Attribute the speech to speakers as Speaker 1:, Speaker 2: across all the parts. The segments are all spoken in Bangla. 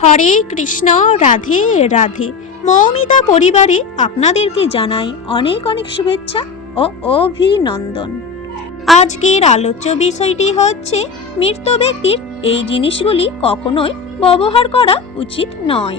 Speaker 1: হরে কৃষ্ণ, রাধে রাধে। মৌমিতা পরিবারে আপনাদেরকে জানাই অনেক অনেক শুভেচ্ছা ও অভিনন্দন। আজকের আলোচ্য বিষয়টি হচ্ছে, মৃত ব্যক্তির এই জিনিসগুলি কখনোই ব্যবহার করা উচিত নয়।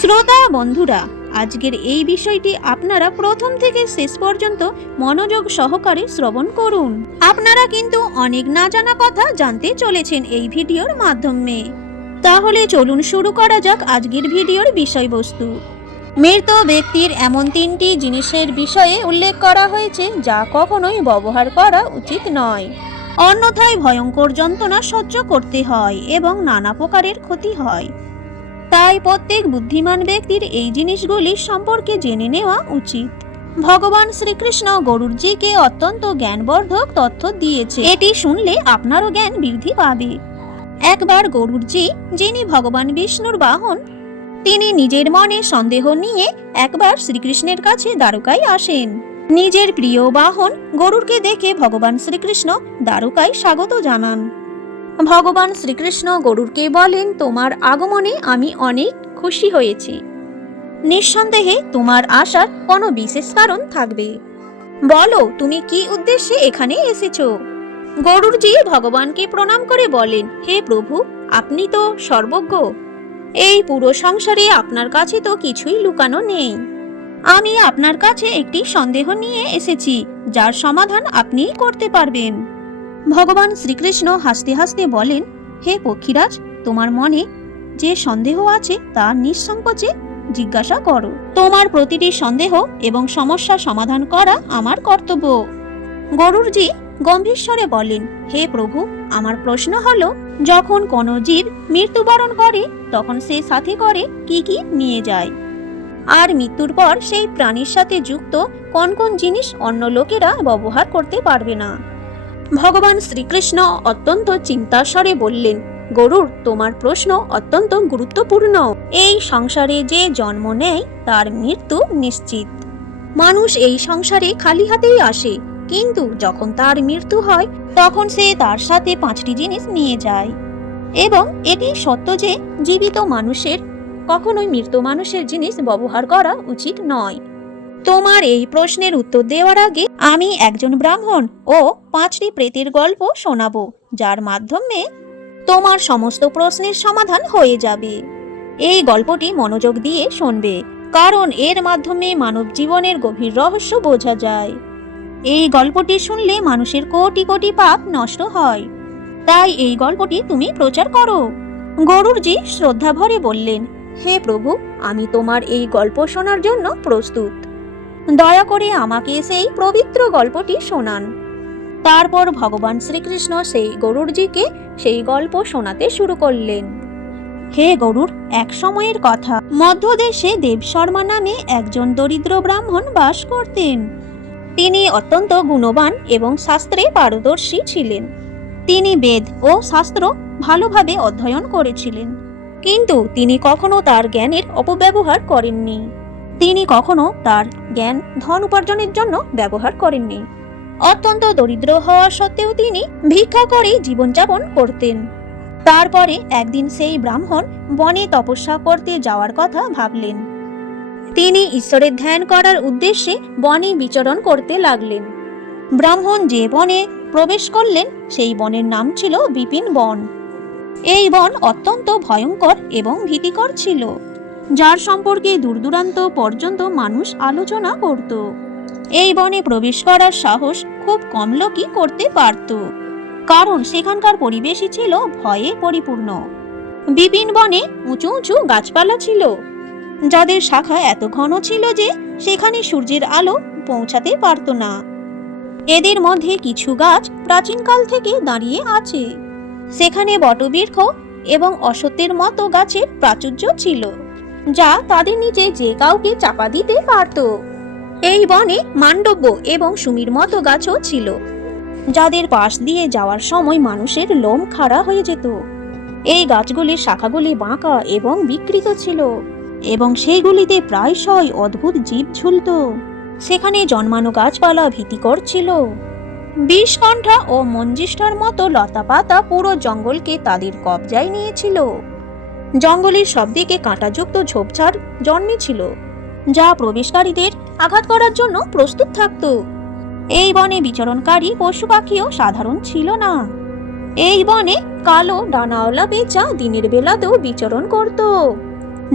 Speaker 1: শ্রোতা বন্ধুরা, আজকের এই বিষয়টি আপনারা প্রথম থেকে শেষ পর্যন্ত মনোযোগ সহকারে শ্রবণ করুন। আপনারা কিন্তু অনেক না জানা কথা জানতে চলেছেন এই ভিডিওর মাধ্যমে। তাহলে চলুন শুরু করা যাক আজকের ভিডিওর বিষয়বস্তু। মৃত ব্যক্তির এমন তিনটি জিনিসের বিষয়ে উল্লেখ করা হয়েছে যা কখনোই ব্যবহার করা উচিত নয়। অন্যথায় ভয়ঙ্কর যন্ত্রণা সহ্য করতে হয় এবং নানা প্রকারের ক্ষতি হয়। তাই প্রত্যেক বুদ্ধিমান ব্যক্তির এই জিনিসগুলি সম্পর্কে জেনে নেওয়া উচিত। ভগবান শ্রীকৃষ্ণ গরুরজিকে অত্যন্ত জ্ঞানবর্ধক তথ্য দিয়েছে। এটি শুনলে আপনারও জ্ঞান বৃদ্ধি পাবে। একবার গরুর গরুরজি যিনি ভগবান বিষ্ণুর বাহন, তিনি নিজের মনে সন্দেহ নিয়ে একবার শ্রীকৃষ্ণের কাছে দ্বারকায় আসেন। নিজের প্রিয় বাহন গরুরকে দেখে ভগবান শ্রীকৃষ্ণ দ্বারকায় স্বাগত জানান। ভগবান শ্রীকৃষ্ণ গরুরকে বলেন, তোমার আগমনে আমি অনেক খুশি হয়েছি। নিঃসন্দেহে তোমার আসার কোনো বিশেষ কারণ থাকবে। বলো, তুমি কি উদ্দেশ্যে এখানে এসেছ? গরুরজি ভগবানকে প্রণাম করে বলেন, হে প্রভু, আপনি তো সর্বজ্ঞ। এই পুরো সংসারে আপনার কাছে তো কিছুই লুকানো নেই। আমি আপনার কাছে একটি সন্দেহ নিয়ে এসেছি, যার সমাধান আপনি করতে পারবেন। ভগবান শ্রীকৃষ্ণ হাসতে হাসতে বলেন, হে পক্ষীরাজ, তোমার মনে যে সন্দেহ আছে তা নিঃসংকোচে জিজ্ঞাসা করো। তোমার প্রতিটি সন্দেহ এবং সমস্যা সমাধান করা আমার কর্তব্য। গরুরজি গম্ভীর স্বরে বলেন হে প্রভু, আমার প্রশ্ন হলো, যখন কোনো জীব মৃত্যুবরণ করে, তখন সে সাথে করে কি কি নিয়ে যায়? আর মৃত্যুর পর সেই প্রাণীর সাথে যুক্ত কোন কোন জিনিস অন্য লোকেরা ব্যবহার করতে পারবে না? ভগবান শ্রীকৃষ্ণ অত্যন্ত চিন্তার স্বরে বললেন, গরুর, তোমার প্রশ্ন অত্যন্ত গুরুত্বপূর্ণ। এই সংসারে যে জন্ম নেয়, তার মৃত্যু নিশ্চিত। মানুষ এই সংসারে খালি হাতেই আসে কিন্তু যখন তার মৃত্যু হয়, তখন সে তার সাথে পাঁচটি জিনিস নিয়ে যায়। এবং এটি সত্য যে জীবিত মানুষের, কখনোই মৃত মানুষের জিনিস ব্যবহার করা উচিত নয়। তোমার এই প্রশ্নের উত্তর দেওয়ার আগে আমি একজন ব্রাহ্মণ ও পাঁচটি প্রেতের গল্প শোনাবো, যার মাধ্যমে তোমার সমস্ত প্রশ্নের সমাধান হয়ে যাবে। এই গল্পটি মনোযোগ দিয়ে শুনবে, কারণ এর মাধ্যমে মানব জীবনের গভীর রহস্য বোঝা যায়। এই গল্পটি শুনলে মানুষের কোটি কোটি পাপ নষ্ট হয়। তাই এই গল্পটি তুমি প্রচার করো। গরুরজি শ্রদ্ধা ভরে বললেন, হে প্রভু, আমি তোমার এই গল্প শোনার জন্য প্রস্তুত। দয়া করে আমাকে সেই পবিত্র গল্পটি শোনান। তারপর ভগবান শ্রীকৃষ্ণ সেই গরুরজিকে সেই গল্প শোনাতে শুরু করলেন। হে গরুর, এক সময়ের কথা। মধ্যদেশে দেবশর্মা নামে একজন দরিদ্র ব্রাহ্মণ বাস করতেন। তিনি অত্যন্ত গুণবান এবং শাস্ত্রে পারদর্শী ছিলেন। তিনি বেদ ও শাস্ত্র ভালোভাবে অধ্যয়ন করেছিলেন। কিন্তু তিনি কখনো তার জ্ঞানের অপব্যবহার করেননি। তিনি কখনো তার জ্ঞান ধন উপার্জনের জন্য ব্যবহার করেননি। অত্যন্ত দরিদ্র হওয়া সত্ত্বেও তিনি ভিক্ষা করে জীবনযাপন করতেন। তারপরে একদিন সেই ব্রাহ্মণ বনে তপস্যা করতে যাওয়ার কথা ভাবলেন। তিনি ঈশ্বরের ধ্যান করার উদ্দেশ্যে বনে বিচরণ করতে লাগলেন। ব্রাহ্মণ যে বনে প্রবেশ করলেন, সেই বনের নাম ছিল বিপিন বন। এই বন অত্যন্ত ভয়ঙ্কর এবং ভীতিকর ছিল, যার সম্পর্কে দূরদূরান্ত পর্যন্ত মানুষ আলোচনা করত। এই বনে প্রবেশ করার সাহস খুব কম লোকই করতে পারত, কারণ সেখানকার পরিবেশই ছিল ভয়ে পরিপূর্ণ। বিপিন বনে উঁচু উঁচু গাছপালা ছিল যাদের শাখা এত ঘন ছিল যে সেখানে সূর্যের আলো পৌঁছাতে পারত না। এদের মধ্যে কিছু গাছ প্রাচীনকাল থেকে দাঁড়িয়ে আছে। সেখানে বটবৃক্ষ এবং অসত্যের মতো গাছের প্রাচুর্য ছিল, যা তাদের নিচে যে কাউকে চাপা দিতে পারত। এই বনে মান্ডব্য এবং সুমির মতো গাছও ছিল, যাদের পাশ দিয়ে যাওয়ার সময় মানুষের লোম খাড়া হয়ে যেত। এই গাছগুলির শাখাগুলি বাঁকা এবং বিকৃত ছিল। এবং সেইগুলিতে প্রায়শই অদ্ভুত জীব ঝুলত। সেখানে জন্মানো গাছপালা ভীতিকর ছিল। বিষকণ্ঠা ও মঞ্জিষ্ঠার মতো লতাপাতা পুরো জঙ্গলকে তাদের কবজায় নিয়েছিল। জঙ্গলের সব দিকে কাঁটাযুক্ত ঝোপঝাড় জন্মেছিল, যা প্রবেশকারীদের আঘাত করার জন্য প্রস্তুত থাকত। এই বনে বিচরণকারী পশু পাখিও সাধারণ ছিল না। এই বনে কালো ডানাওয়ালা বেচা দিনের বেলাতেও বিচরণ করত।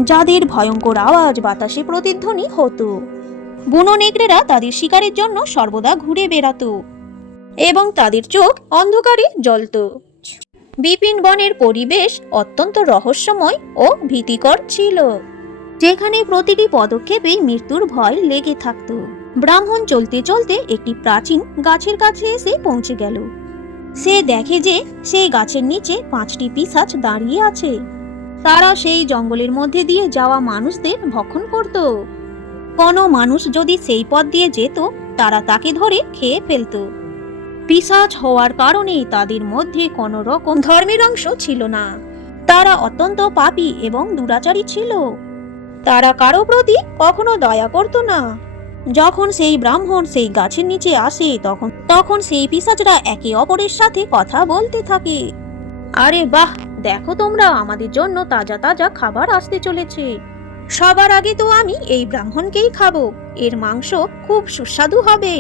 Speaker 1: যাদের ভয়ঙ্কর আওয়াজ বাতাসে প্রতিধ্বনি হতো। বুনো নেকড়েরা তাদের শিকারের জন্য সর্বদা ঘুরে বেড়াতো এবং তাদের চোখ অন্ধকারে জ্বলত। বিপিন বনের পরিবেশ অত্যন্ত রহস্যময় ও ভীতিকর ছিল। যেখানে প্রতিটি পদক্ষেপে মৃত্যুর ভয় লেগে থাকত। ব্রাহ্মণ চলতে চলতে একটি প্রাচীন গাছের কাছে এসে পৌঁছে গেল। সে দেখে যে সেই গাছের নিচে পাঁচটি পিসাচ দাঁড়িয়ে আছে। তারা সেই জঙ্গলের মধ্যে দিয়ে যাওয়া মানুষদের ভক্ষণ করত। কোনো মানুষ যদি সেই পথ দিয়ে যেত, তারা তাকে ধরে খেয়ে ফেলতো। পিসাচ হওয়ার কারণে তাদের মধ্যে কোনো রকম ধর্মের অংশ ছিল না। তারা অত্যন্ত পাপী এবং দুরাচারী ছিল। তারা কারও প্রতি কখনো দয়া করত না। যখন সেই ব্রাহ্মণ সেই গাছের নিচে আসে, তখন তখন সেই পিসাচরা একে অপরের সাথে কথা বলতে থাকে। আরে বাহ! দেখো তোমরা, আমাদের জন্য তাজা তাজা খাবার আসতে চলেছে। সবার আগে তো আমি এই ব্রাহ্মণকেই খাব, এর মাংস খুব সুস্বাদু হবে।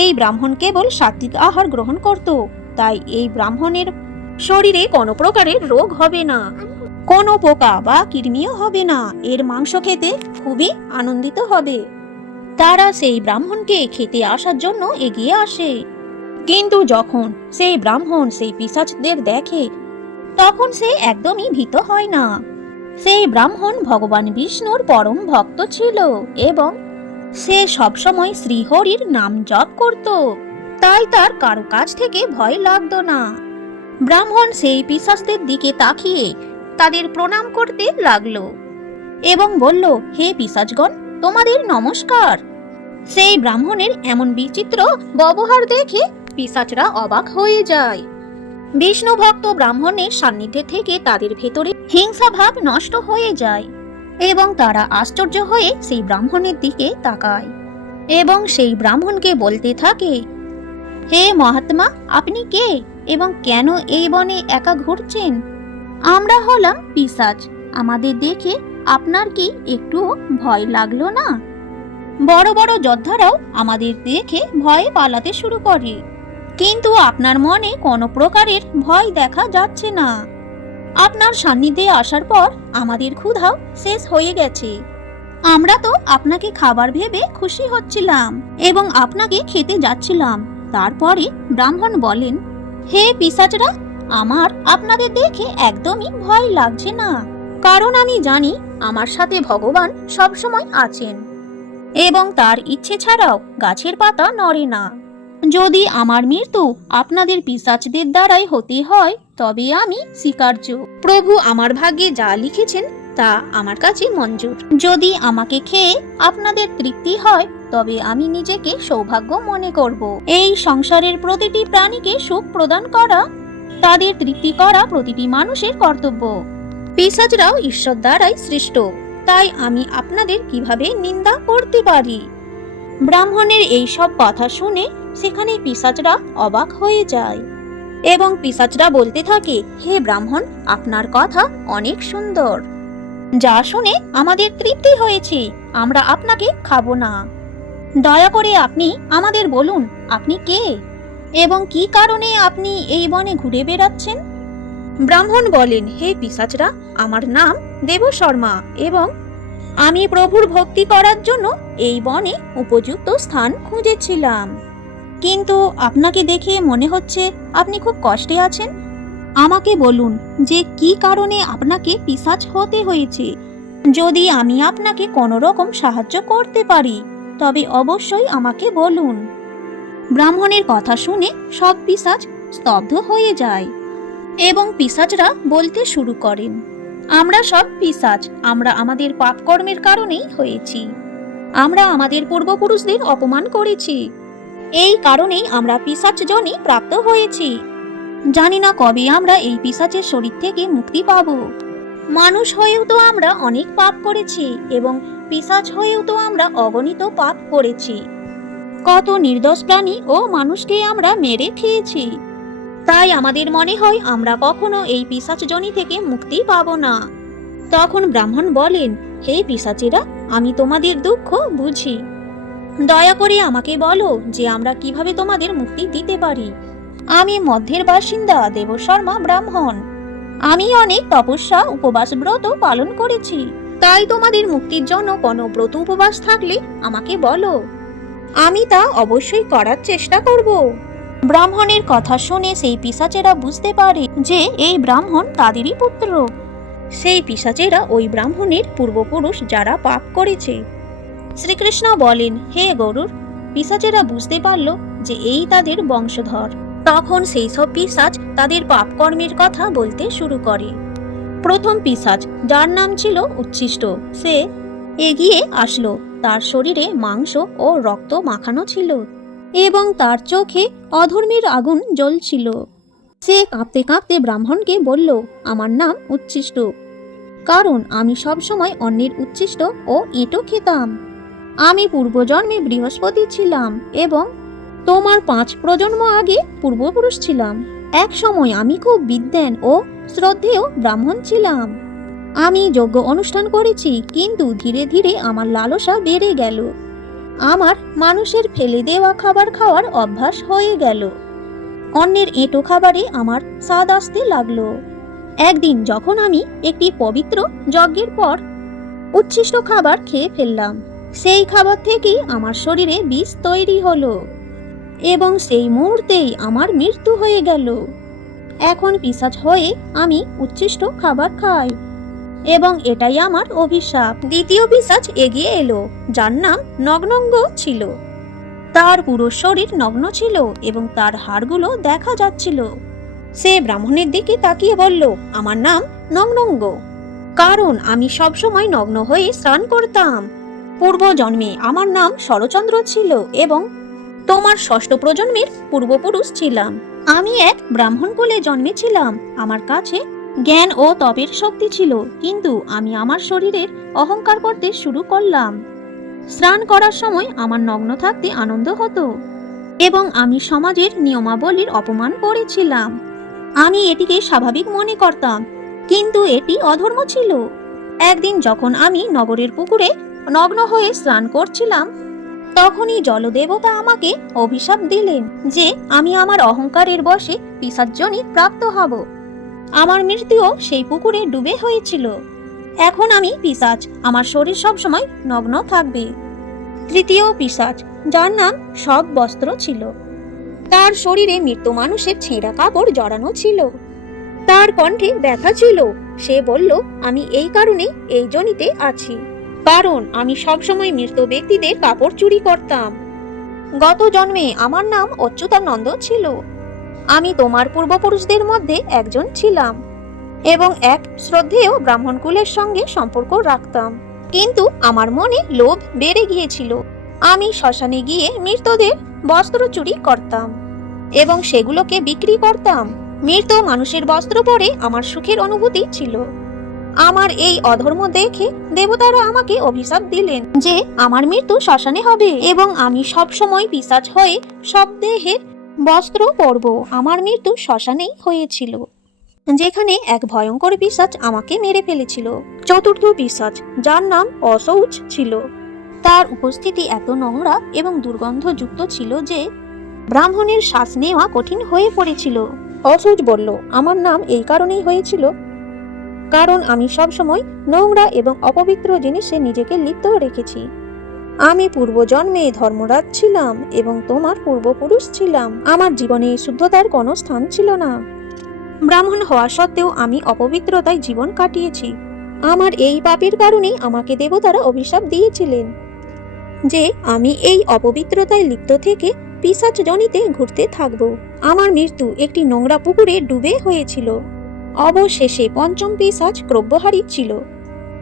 Speaker 1: এই ব্রাহ্মণ কেবল সাত্বিক আহার গ্রহণ করত, তাই এই ব্রাহ্মণের শরীরে কোনো প্রকারের রোগ হবে না। কোনো পোকা বা কৃমিও হবে না, এর মাংস খেতে খুবই আনন্দিত হবে। তারা সেই ব্রাহ্মণকে খেতে আসার জন্য এগিয়ে আসে। কিন্তু যখন সেই ব্রাহ্মণ সেই পিসাচদের দেখে তখন সে একদমই ভীত হয় না। সেই ব্রাহ্মণ ভগবান বিষ্ণুর পরম ভক্ত ছিল এবং সে সবসময় শ্রীহরির নাম জপ করত। তাই তার কারও কাছ থেকে ভয় লাগতো না। ব্রাহ্মণ সেই পিসাসদের দিকে তাকিয়ে তাদের প্রণাম করতে লাগল এবং বলল, হে পিসাজগণ তোমাদের নমস্কার। সেই ব্রাহ্মণের এমন বিচিত্র ব্যবহার দেখে পিসাচরা অবাক হয়ে যায়। বিষ্ণু ভক্ত ব্রাহ্মণের সান্নিধ্যে থেকে তাদের ভেতরে হিংসা ভাব নষ্ট হয়ে যায় এবং তারা আশ্চর্য হয়ে সেই ব্রাহ্মণের দিকে তাকায় এবং সেই ব্রাহ্মণকে বলতে থাকে, হে মহাত্মা, আপনি কে এবং কেন এই বনে একা ঘুরছেন? আমরা হলাম পিসাচ। আমাদের দেখে আপনার কি একটু ভয় লাগল না? বড় বড় যোদ্ধারাও আমাদের দেখে ভয়ে পালাতে শুরু করে। কিন্তু আপনার মনে কোনো প্রকারের ভয় দেখা যাচ্ছে না। আপনার সান্নিধ্যে আসার পর আমাদের ক্ষুধাও শেষ হয়ে গেছে। আমরা তো আপনাকে খাবার ভেবে খুশি হচ্ছিলাম এবং আপনাকে খেতে যাচ্ছিলাম। তারপরে ব্রাহ্মণ বলেন, হে পিসাচরা, আমার আপনাদের দেখে একদমই ভয় লাগছে না। কারণ আমি জানি আমার সাথে ভগবান সবসময় আছেন এবং তার ইচ্ছে ছাড়াও গাছের পাতা নড়ে না। যদি আমার মৃত্যু আপনাদের পিসাচদের দ্বারাই হতে হয়, তবে আমি স্বীকার্য। প্রভু আমার ভাগ্যে যা লিখেছেন, তা আমার কাছে মঞ্জুর। যদি আমাকে খেয়ে আপনাদের তৃপ্তি হয়, তবে আমি নিজেকে সৌভাগ্য মনে করব। এই সংসারের প্রতিটি প্রাণীকে সুখ প্রদান করা, তাদের তৃপ্তি করা প্রতিটি মানুষের কর্তব্য। পিসাচরাও ঈশ্বর দ্বারাই সৃষ্ট। তাই আমি আপনাদের কীভাবে নিন্দা করতে পারি? ব্রাহ্মণের এই সব কথা শুনে সেখানে পিসাচরা অবাক হয়ে যায়। এবং পিসাচরা বলতে থাকে, হে ব্রাহ্মণ, আপনার কথা অনেক সুন্দর। যা শুনে আমাদের তৃপ্তি হয়েছে, আমরা আপনাকে খাব না। দয়া করে আপনি আমাদের বলুন, আপনি কে? এবং কি কারণে আপনি এই বনে ঘুরে বেড়াচ্ছেন? ব্রাহ্মণ বলেন, হে পিসাচরা, আমার নাম দেব শর্মা এবং আমি প্রভুর ভক্তি করার জন্য এই বনে উপযুক্ত স্থান খুঁজেছিলাম। কিন্তু আপনাকে দেখে মনে হচ্ছে আপনি খুব কষ্টে আছেন। আমাকে বলুন যে কি কারণে আপনাকে পিসাচ হতে হয়েছে? যদি আমি আপনাকে কোনো রকম সাহায্য করতে পারি, তবে অবশ্যই আমাকে বলুন। ব্রাহ্মণের কথা শুনে সব পিসাচ স্তব্ধ হয়ে যায় এবং পিসাচরা বলতে শুরু করেন আমরা সব পিসাচ, আমরা আমাদের পাপকর্মের কারণেই হয়েছি। আমরা আমাদের পূর্বপুরুষদের অপমান করেছি। এই কারণেই আমরা পিসাচ জনই প্রাপ্ত হয়েছি। জানি না কবে আমরা এই পিসাচের শরীর থেকে মুক্তি পাব। মানুষ হয়েও তো আমরা অনেক পাপ করেছি এবং পিসাচ হয়েও তো আমরা অগণিত পাপ করেছি। কত নির্দোষ প্রাণী ও মানুষকে আমরা মেরে খেয়েছি। তাই আমাদের মনে হয় আমরা কখনো এই পিসাচ জনি থেকে মুক্তি পাবো না। তখন ব্রাহ্মণ বলেন, হে পিসাচেরা, আমি তোমাদের দুঃখ বুঝি। দয়া করে আমাকে বলো যে আমরা কীভাবে তোমাদের মুক্তি দিতে পারি। আমি মধ্যের বাসিন্দা দেবশর্মা ব্রাহ্মণ। আমি অনেক তপস্যা, উপবাস ব্রত পালন করেছি। তাই তোমাদের মুক্তির জন্য কোনো ব্রত উপবাস থাকলে আমাকে বলো। আমি তা অবশ্যই করার চেষ্টা করব। ব্রাহ্মণের কথা শুনে সেই পিসাচেরা বুঝতে পারে যে এই ব্রাহ্মণ তাদেরই পুত্র। সেই পিসাচেরা ওই ব্রাহ্মণের পূর্বপুরুষ যারা পাপ করেছে। শ্রীকৃষ্ণ বলেন, হে গরুর, পিসাচেরা বুঝতে পারল যে এই তাদের বংশধর। তখন সেই সব পিসাচ তাদের পাপকর্মের কথা বলতে শুরু করে। প্রথম পিসাচ, যার নাম ছিল উচ্ছিষ্ট, সে এগিয়ে আসলো। তার শরীরে মাংস ও রক্ত মাখানো ছিল। এবং তার চোখে অধর্মের আগুন জ্বলছিল। সে কাঁপতে কাঁপতে ব্রাহ্মণকে বলল, আমার নাম উচ্ছিষ্ট। কারণ আমি সবসময় অন্যের উচ্ছিষ্ট ও এঁটো খেতাম। আমি পূর্বজন্মে বৃহস্পতি ছিলাম এবং তোমার পাঁচ প্রজন্ম আগে পূর্বপুরুষ ছিলাম। এক সময় আমি খুব বিদ্যান ও শ্রদ্ধেয় ব্রাহ্মণ ছিলাম। আমি যজ্ঞ অনুষ্ঠান করেছি, কিন্তু ধীরে ধীরে আমার লালসা বেড়ে গেল। আমার মানুষের ফেলে দেওয়া খাবার খাওয়ার অভ্যাস হয়ে গেল। অন্যের এঁটো খাবারে আমার স্বাদ আসতে লাগল। একদিন যখন আমি একটি পবিত্র যজ্ঞের পর উচ্ছিষ্ট খাবার খেয়ে ফেললাম, সেই খাবার থেকেই আমার শরীরে বিষ তৈরি হলো এবং সেই মুহূর্তেই আমার মৃত্যু হয়ে গেল। এখন পিসাচ হয়ে আমি উচ্ছিষ্ট খাবার খাই। এবং এটাই আমার অভিশাপ। দ্বিতীয় পিসাচ এগিয়ে এলো, যার নাম নগ্নঙ্গ ছিল। তার পুরো শরীর নগ্ন ছিল এবং তার হাড়গুলো দেখা যাচ্ছিল। সে ব্রাহ্মণের দিকে তাকিয়ে বলল, আমার নাম নগ্নঙ্গ। কারণ আমি সবসময় নগ্ন হয়ে স্নান করতাম। পূর্ব জন্মে আমার নাম শরচন্দ্র ছিল এবং তোমার ষষ্ঠ প্রজন্মের পূর্বপুরুষ ছিলাম। আমি এক ব্রাহ্মণ কুলে জন্মেছিলাম। আমার কাছে জ্ঞান ও তপের শক্তি ছিল, কিন্তু আমি আমার শরীরের অহংকার করতে শুরু করলাম। স্নান করার সময় আমার নগ্ন থাকতে আনন্দ হতো এবং আমি সমাজের নিয়মাবলীর অপমান করেছিলাম। আমি এটিকে স্বাভাবিক মনে করতাম, কিন্তু এটি অধর্ম ছিল। একদিন যখন আমি নগরের পুকুরে নগ্ন হয়ে স্নান করছিলাম, তখনই জলদেবতা আমাকে অভিশাপ দিলেন যে আমি আমার অহংকারের বশে পিসাজ্জনী প্রাপ্ত হব। আমার মৃত্যুও সেই পুকুরে ডুবে হয়েছিল। এখন আমি পিসাচ, আমার শরীর সবসময় নগ্ন থাকবে। তৃতীয় পিসাচ, যার নাম সব বস্ত্র ছিল। তার শরীরে মৃত্যু মানুষের ছেঁড়া কাপড় জড়ানো ছিল। তার কণ্ঠে ব্যথা ছিল। সে বলল, আমি এই কারণে এই জনিতে আছি। কারণ আমি সবসময় মৃত ব্যক্তিদের কাপড় চুরি করতাম। গত জন্মে আমার নাম অচ্যুতানন্দ ছিল। আমি তোমার পূর্বপুরুষদের মধ্যে একজন ছিলাম এবং এক শ্রদ্ধেয় ব্রাহ্মণ কুলের সঙ্গে সম্পর্ক রাখতাম। কিন্তু আমার মনে লোভ বেড়ে গিয়েছিল। আমি শ্মশানে গিয়ে মৃতদের বস্ত্র চুরি করতাম এবং সেগুলোকে বিক্রি করতাম। মৃত মানুষের বস্ত্র পরে আমার সুখের অনুভূতি ছিল। আমার এই অধর্ম দেখে দেবতারা আমাকে অভিশাপ দিলেন যে আমার মৃত্যু শ্মশানে হবে এবং আমি সব সময় পিসাচ হয়ে সব দেহের বস্ত্র পরব। আমার মৃত্যু শ্মশানেই হয়েছিল। যেখানে এক ভয়ঙ্কর পিসাচ আমাকে মেরে ফেলেছিল। চতুর্থ পিসাচ, যার নাম অসৌচ ছিল। তার উপস্থিতি এত নোংরা এবং দুর্গন্ধযুক্ত ছিল যে ব্রাহ্মণের শ্বাস নেওয়া কঠিন হয়ে পড়েছিল। অসৌচ বলল, আমার নাম এই কারণেই হয়েছিল। কারণ আমি সবসময় নোংরা এবং অপবিত্র জিনিসে নিজেকে লিপ্ত রেখেছি। আমি পূর্বজন্মে ধর্মরাজ ছিলাম এবং তোমার পূর্বপুরুষ ছিলাম। আমার জীবনে শুদ্ধতার কোনো স্থান ছিল না। ব্রাহ্মণ হওয়া সত্ত্বেও আমি অপবিত্রতায় জীবন কাটিয়েছি। আমার এই পাপের কারণেই আমাকে দেবতারা অভিশাপ দিয়েছিলেন যে আমি এই অপবিত্রতায় লিপ্ত থেকে পিসাচ জনিতে ঘুরতে থাকব। আমার মৃত্যু একটি নোংরা পুকুরে ডুবে হয়েছিল। অবশেষে পঞ্চম পিসাচ ক্রব্যহারী ছিল।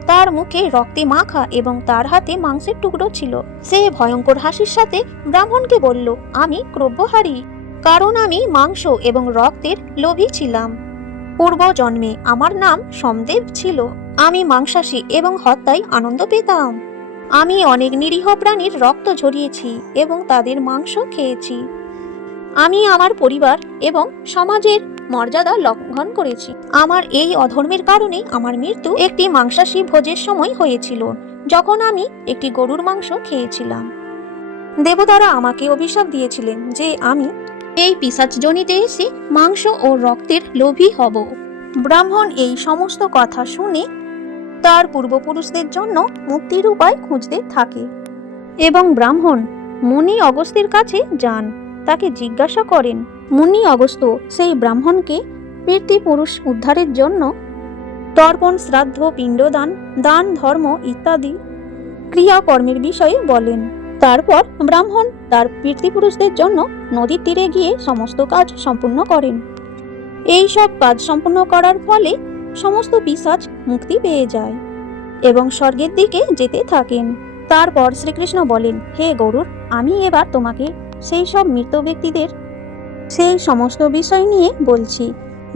Speaker 1: তার মুখে রক্তে মাখা এবং তার হাতে মাংসের টুকরো ছিল। সে ভয়ঙ্কর হাসির সাথে ব্রাহ্মণকে বলল, আমি ক্রব্যহারী। কারণ আমি মাংস এবং রক্তের লোভী ছিলাম। পূর্ব জন্মে আমার নাম সমদেব ছিল। আমি মাংসাশী এবং হত্যায় আনন্দ পেতাম। আমি অনেক নিরীহ প্রাণীর রক্ত ঝরিয়েছি এবং তাদের মাংস খেয়েছি। আমি আমার পরিবার এবং সমাজের মর্যাদা লঙ্ঘন করেছি। আমার এই অধর্মের কারণে আমার মৃত্যু একটি মাংসাশী ভোজের সময় হয়েছিল, যখন আমি একটি গরুর মাংস খেয়েছিলাম। দেবতারা আমাকে অভিশাপ দিয়েছিলেন যে আমি এই পিসাচজনিতে এসে মাংস ও রক্তের লোভী হব। ব্রাহ্মণ এই সমস্ত কথা শুনে তার পূর্বপুরুষদের জন্য মুক্তির উপায় খুঁজতে থাকে। এবং ব্রাহ্মণ মুনি অগস্ত্যের কাছে যান। তাকে জিজ্ঞাসা করেন, মুনি অগস্ত্য সেই ব্রাহ্মণকে পুরুষ উদ্ধারের জন্য তর্পণ, শ্রাদ্ধ, পিণ্ডদান, দান, ধর্ম ইত্যাদি ক্রিয়াকর্মের বিষয়ে বলেন। তারপর ব্রাহ্মণ তার পিতৃপুরুষদের জন্য নদীর তীরে গিয়ে সমস্ত কাজ সম্পূর্ণ করেন। এই সব কাজ সম্পূর্ণ করার ফলে সমস্ত পিসাচ মুক্তি পেয়ে যায় এবং স্বর্গের দিকে যেতে থাকেন। তারপর শ্রীকৃষ্ণ বলেন, হে গরুর, আমি এবার তোমাকে সেই সব মৃত ব্যক্তিদের সেই সমস্ত বিষয় নিয়ে বলছি,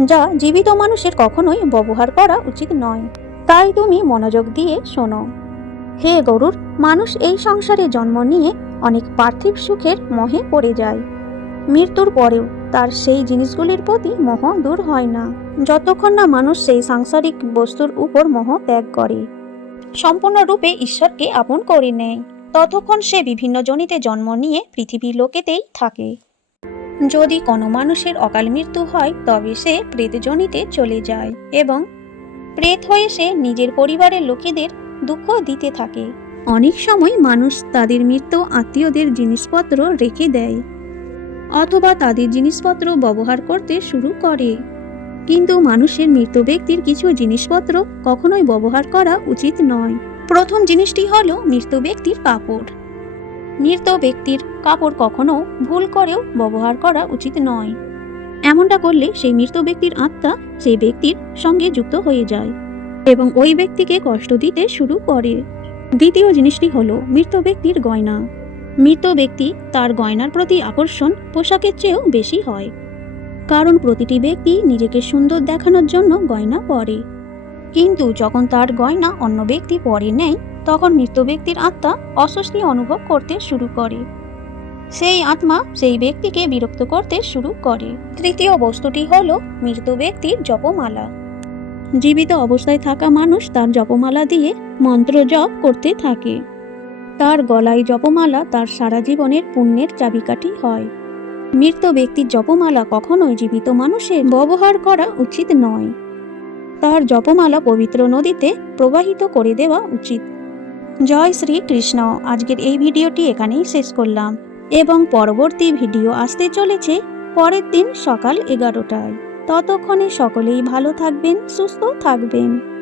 Speaker 1: যা জীবিত মানুষের কখনোই ব্যবহার করা উচিত নয়। তাই তুমি মনোযোগ দিয়ে শোনো। হে গরুর, মানুষ এই সংসারে জন্ম নিয়ে অনেক পার্থিব সুখের মোহে পড়ে যায়। মৃত্যুর পরেও তার সেই জিনিসগুলির প্রতি মোহ দূর হয় না। যতক্ষণ না মানুষ সেই সাংসারিক বস্তুর উপর মোহ ত্যাগ করে, সম্পূর্ণরূপে ঈশ্বরকে আপন করে নেয়। ততক্ষণ সে বিভিন্ন জনিতে জন্ম নিয়ে পৃথিবীর লোকেতেই থাকে। যদি কোনো মানুষের অকাল মৃত্যু হয়, তবে সে প্রেতজনিতে চলে যায় এবং প্রেত হয়ে সে নিজের পরিবারের লোকেদের দুঃখ দিতে থাকে। অনেক সময় মানুষ তাদের মৃত আত্মীয়দের জিনিসপত্র রেখে দেয় অথবা তাদের জিনিসপত্র ব্যবহার করতে শুরু করে। কিন্তু মানুষের মৃত ব্যক্তির কিছু জিনিসপত্র কখনোই ব্যবহার করা উচিত নয়। প্রথম জিনিসটি হল মৃত ব্যক্তির কাপড়। মৃত ব্যক্তির কাপড় কখনো ভুল করেও ব্যবহার করা উচিত নয়। এমনটা করলে সেই মৃত ব্যক্তির আত্মা সেই ব্যক্তির সঙ্গে যুক্ত হয়ে যায় এবং ওই ব্যক্তিকে কষ্ট দিতে শুরু করে। দ্বিতীয় জিনিসটি হল মৃত ব্যক্তির গয়না। মৃত ব্যক্তি তার গয়নার প্রতি আকর্ষণ পোশাকের চেয়েও বেশি হয়। কারণ প্রতিটি ব্যক্তি নিজেকে সুন্দর দেখানোর জন্য গয়না পরে। কিন্তু যখন তার গয়না অন্য ব্যক্তি পরে নেয়, তখন মৃত ব্যক্তির আত্মা অস্বস্তি অনুভব করতে শুরু করে। সেই আত্মা সেই ব্যক্তিকে বিরক্ত করতে শুরু করে। তৃতীয় বস্তুটি হল মৃত ব্যক্তির জপমালা। জীবিত অবস্থায় থাকা মানুষ তার জপমালা দিয়ে মন্ত্র জপ করতে থাকে। তার গলায় জপমালা তার সারা জীবনের পুণ্যের চাবিকাঠি হয়। মৃত ব্যক্তির জপমালা কখনোই জীবিত মানুষের ব্যবহার করা উচিত নয়। তার জপমালা পবিত্র নদীতে প্রবাহিত করে দেওয়া উচিত। জয় শ্রী কৃষ্ণ আজকের এই ভিডিওটি এখানেই শেষ করলাম। এবং পরবর্তী ভিডিও আসতে চলেছে পরের দিন সকাল এগারোটায়। ততক্ষণে সকলেই ভালো থাকবেন, সুস্থ থাকবেন।